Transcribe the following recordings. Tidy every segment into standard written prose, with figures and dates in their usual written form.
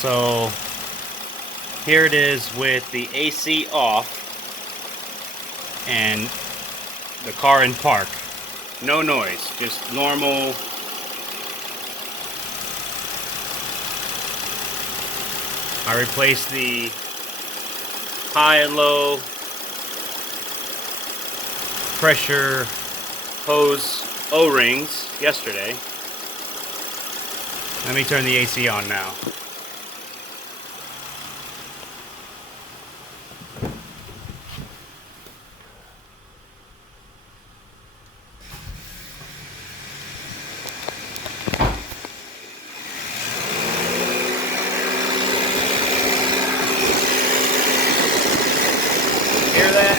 So here it is with the AC off and the car in park. No noise, just normal. I replaced the high and low pressure hose O-rings yesterday. Let me turn the AC on now. Hear that?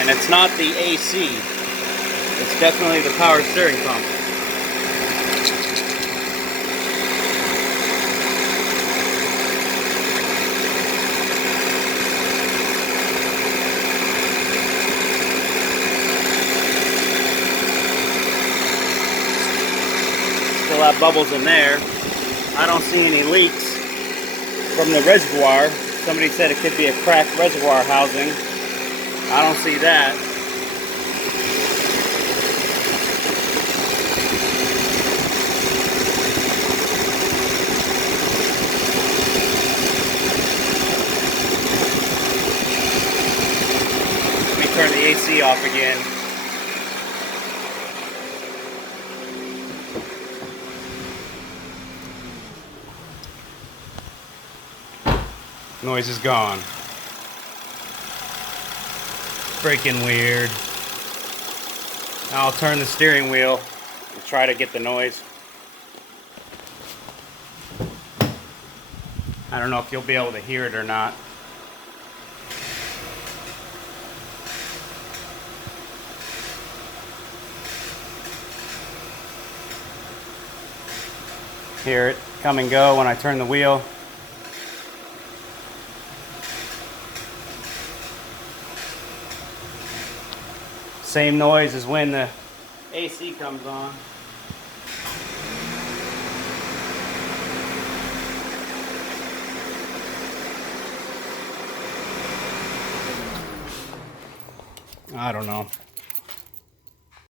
And it's not the AC. It's definitely the power steering pump. Still have bubbles in there. I don't see any leaks from the reservoir. Somebody said it could be a cracked reservoir housing. I don't see that. Let me turn the AC off again. Noise is gone. Freaking weird. Now I'll turn the steering wheel and try to get the noise. I don't know if you'll be able to hear it or not. Hear it come and go when I turn the wheel. Same noise as when the AC comes on. I don't know.